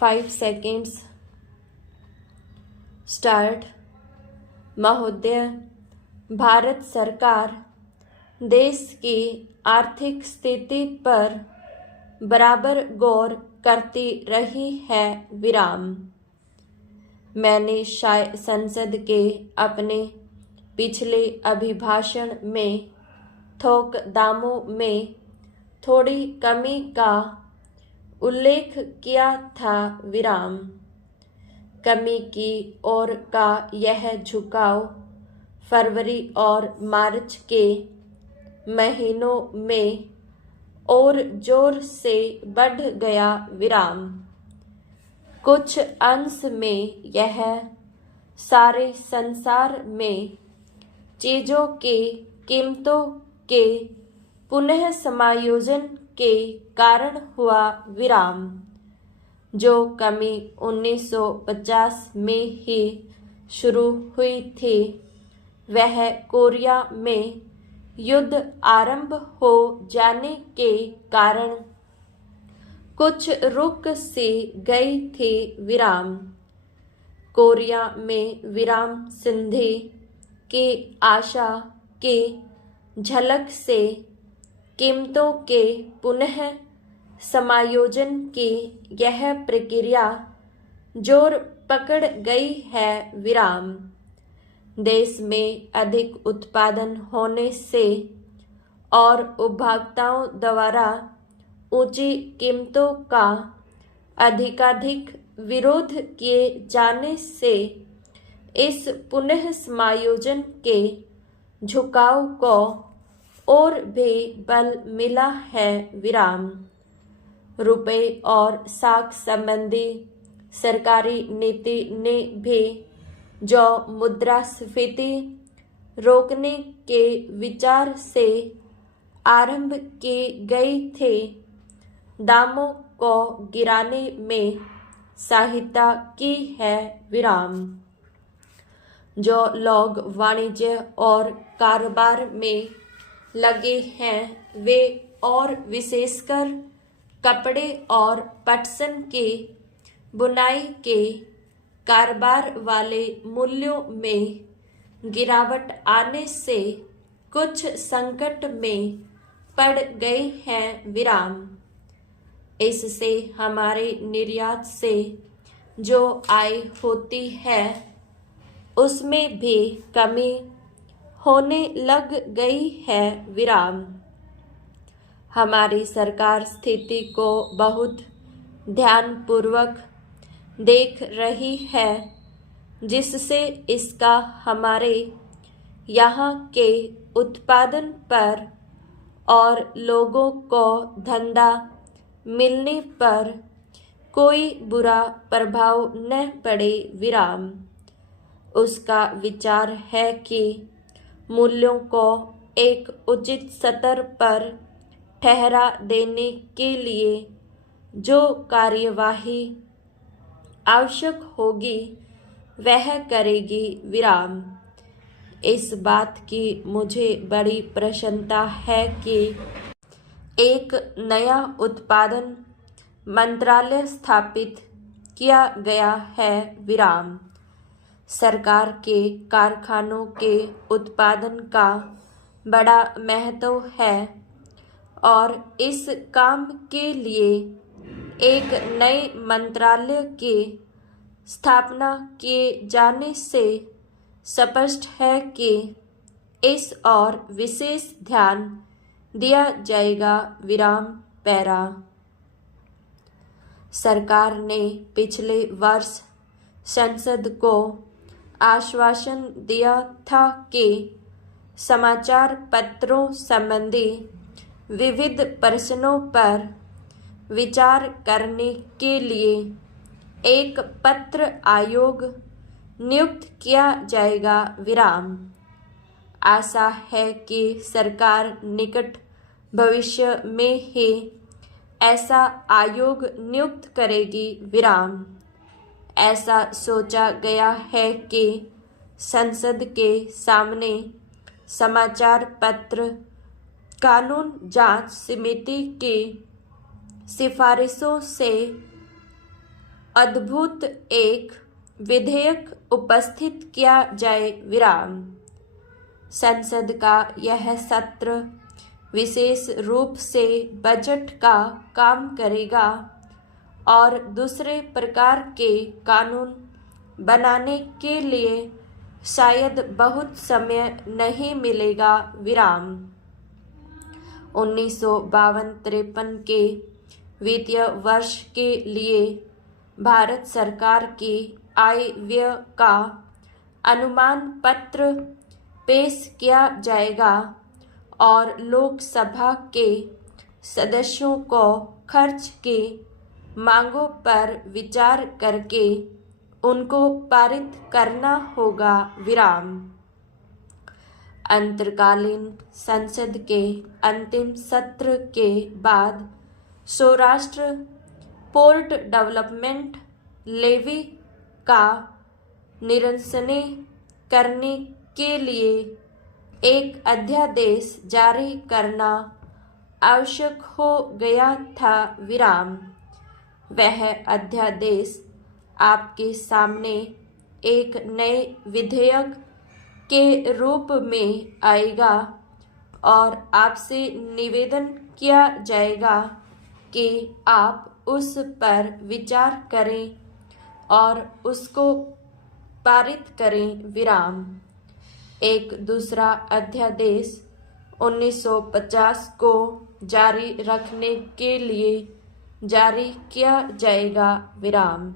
5 seconds start. महोदय, भारत सरकार देश की आर्थिक स्थिति पर बराबर गौर करती रही है विराम। मैंने संसद के अपने पिछले अभिभाषण में थोक दामों में थोड़ी कमी का उल्लेख किया था विराम। कमी की ओर का यह झुकाव फरवरी और मार्च के महीनों में और जोर से बढ़ गया विराम। कुछ अंश में यह सारे संसार में चीजों के कीमतों के पुनः समायोजन के कारण हुआ विराम। जो कमी 1950 में ही शुरू हुई थी, वह कोरिया में युद्ध आरंभ हो जाने के कारण कुछ रुक सी गई थी विराम। कोरिया में विराम संधि की आशा की झलक से कीमतों के पुनः समायोजन की यह प्रक्रिया जोर पकड़ गई है विराम। देश में अधिक उत्पादन होने से और उपभोक्ताओं द्वारा ऊंची कीमतों का अधिकाधिक विरोध किए जाने से इस पुनः समायोजन के झुकाव को और भी बल मिला है विराम। रुपए और साख संबंधी सरकारी नीति ने भी जो मुद्रास्फीति रोकने के विचार से आरंभ की गई थी, दामों को गिराने में सहायता की है विराम। जो लोग वाणिज्य और कारोबार में लगे हैं, वे और विशेषकर कपड़े और पटसन के बुनाई के कारोबार वाले मूल्यों में गिरावट आने से कुछ संकट में पड़ गए हैं विराम। इससे हमारे निर्यात से जो आय होती है, उसमें भी कमी होने लग गई है विराम। हमारी सरकार स्थिति को बहुत ध्यानपूर्वक देख रही है, जिससे इसका हमारे यहाँ के उत्पादन पर और लोगों को धंधा मिलने पर कोई बुरा प्रभाव न पड़े विराम। उसका विचार है कि मूल्यों को एक उचित स्तर पर ठहरा देने के लिए जो कार्यवाही आवश्यक होगी, वह करेगी विराम। इस बात की मुझे बड़ी प्रसन्नता है कि एक नया उत्पादन मंत्रालय स्थापित किया गया है विराम। सरकार के कारखानों के उत्पादन का बड़ा महत्व है और इस काम के लिए एक नए मंत्रालय की स्थापना किए जाने से स्पष्ट है कि इस और विशेष ध्यान दिया जाएगा विराम। पैरा। सरकार ने पिछले वर्ष संसद को आश्वासन दिया था कि समाचार पत्रों संबंधी विविध प्रश्नों पर विचार करने के लिए एक पत्र आयोग नियुक्त किया जाएगा विराम। आशा है कि सरकार निकट भविष्य में ही ऐसा आयोग नियुक्त करेगी विराम। ऐसा सोचा गया है कि संसद के सामने समाचार पत्र कानून जांच समिति की सिफारिशों से अद्भुत एक विधेयक उपस्थित किया जाए विराम। संसद का यह सत्र विशेष रूप से बजट का काम करेगा और दूसरे प्रकार के कानून बनाने के लिए शायद बहुत समय नहीं मिलेगा विराम। 1952-53 के वित्तीय वर्ष के लिए भारत सरकार की आय व्यय का अनुमान पत्र पेश किया जाएगा और लोकसभा के सदस्यों को खर्च की मांगों पर विचार करके उनको पारित करना होगा विराम। अंतरकालीन संसद के अंतिम सत्र के बाद सौराष्ट्र पोर्ट डेवलपमेंट लेवी का निरसन करने के लिए एक अध्यादेश जारी करना आवश्यक हो गया था विराम। वह अध्यादेश आपके सामने एक नए विधेयक के रूप में आएगा और आपसे निवेदन किया जाएगा कि आप उस पर विचार करें और उसको पारित करें विराम। एक दूसरा अध्यादेश 1950 को जारी रखने के लिए जारी किया जाएगा विराम।